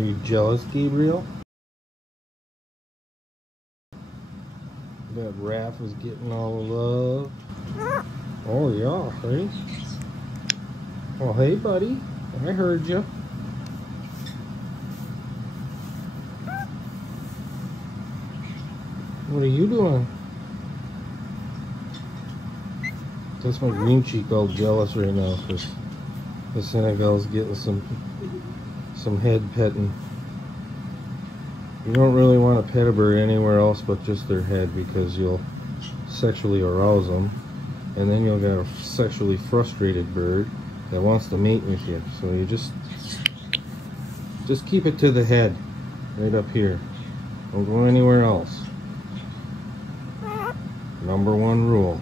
Are you jealous, Gabriel? That Raph is getting all the love. Oh yeah, hey. Oh hey buddy, I heard you. What are you doing? That's my green cheek all jealous right now because the Senegal's getting some head petting. You don't really want to pet a bird anywhere else but just their head because you'll sexually arouse them, and then you'll get a sexually frustrated bird that wants to mate with you. So you just keep it to the head, right up here. Don't go anywhere else. #1 rule.